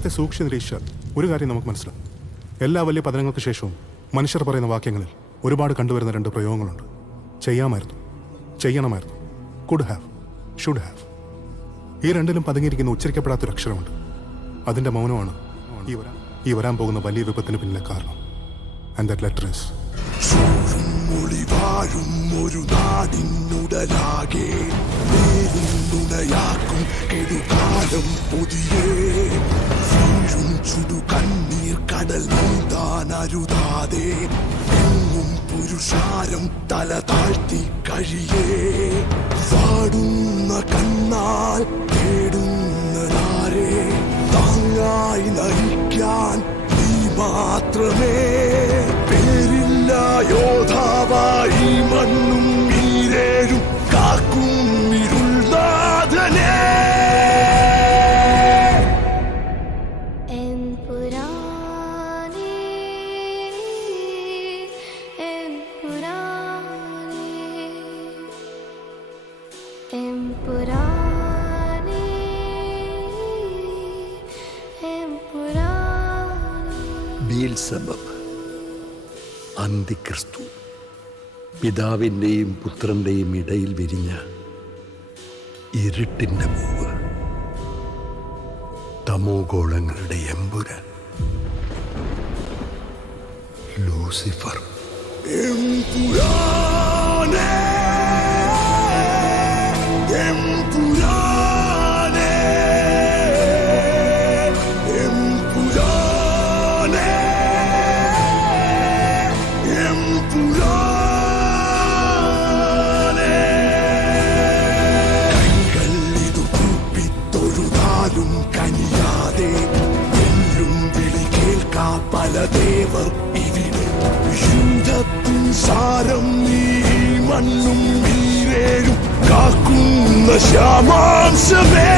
ചരിത്രത്തെ സൂക്ഷിച്ച് നിരീക്ഷിച്ചാൽ ഒരു കാര്യം നമുക്ക് മനസ്സിലാവും. എല്ലാ വലിയ പതനങ്ങൾക്ക് ശേഷവും മനുഷ്യർ പറയുന്ന വാക്യങ്ങളിൽ ഒരുപാട് കണ്ടുവരുന്ന രണ്ട് പ്രയോഗങ്ങളുണ്ട്. ചെയ്യാമായിരുന്നു, ചെയ്യണമായിരുന്നു, കുഡ് ഹാവ്, ഷുഡ് ഹാവ്. ഈ രണ്ടിലും പതുങ്ങിയിരിക്കുന്ന ഉച്ചരിക്കപ്പെടാത്തൊരു അക്ഷരമുണ്ട്. അതിൻ്റെ മൗനമാണ് ഈ വരാൻ പോകുന്ന വലിയ വിപത്തിന് പിന്നിലെ കാരണം. ആൻഡ് ദാറ്റ് ലെറ്റർ ഈസ് വാഴും ഒരു നാടിനുടലാകെ ുണയാക്കും കെടുകാലം പുതിയേ വീഴും ചുടു കണ്ണീർ കടൽ നീന്താൻ അരുതാതെ എങ്ങും പുരുഷാരം തല താഴ്ത്തി കഴിയേ വാടുന്ന കണ്ണാൽ തേടുന്ന നാരെ താങ്ങായി നയിക്കാൻ നീ മാത്രമേ. പേരില്ല യോധാവായി മണ്ണും നീരേഴും കാക്കും ഇരുൾനാഥനേ. ബീൽസെബബ്, അന്തിക്രിസ്തു, പിതാവിൻ്റെയും പുത്രൻ്റെയും ഇടയിൽ വിരിഞ്ഞ ഇരുട്ടിൻ്റെ പൂവ്, തമോഗോളങ്ങളുടെ എമ്പുരാൻ, ലൂസിഫർ. എമ്പുരാനേ, എമ്പുരാനേ, എമ്പുരാനേ, എമ്പുരാനേ. കൈകൾ ഇതു കൂപ്പിത്തൊഴുതാലും കനിയാതെ എല്ലും വിളി കേൾക്കാ പല ദേവർ ഇവിടെ. യുദ്ധത്തിൻ സാരം നീ മണ്ണും നീരേഴും കാക്കുന്ന ശ്യാമാംശമേ.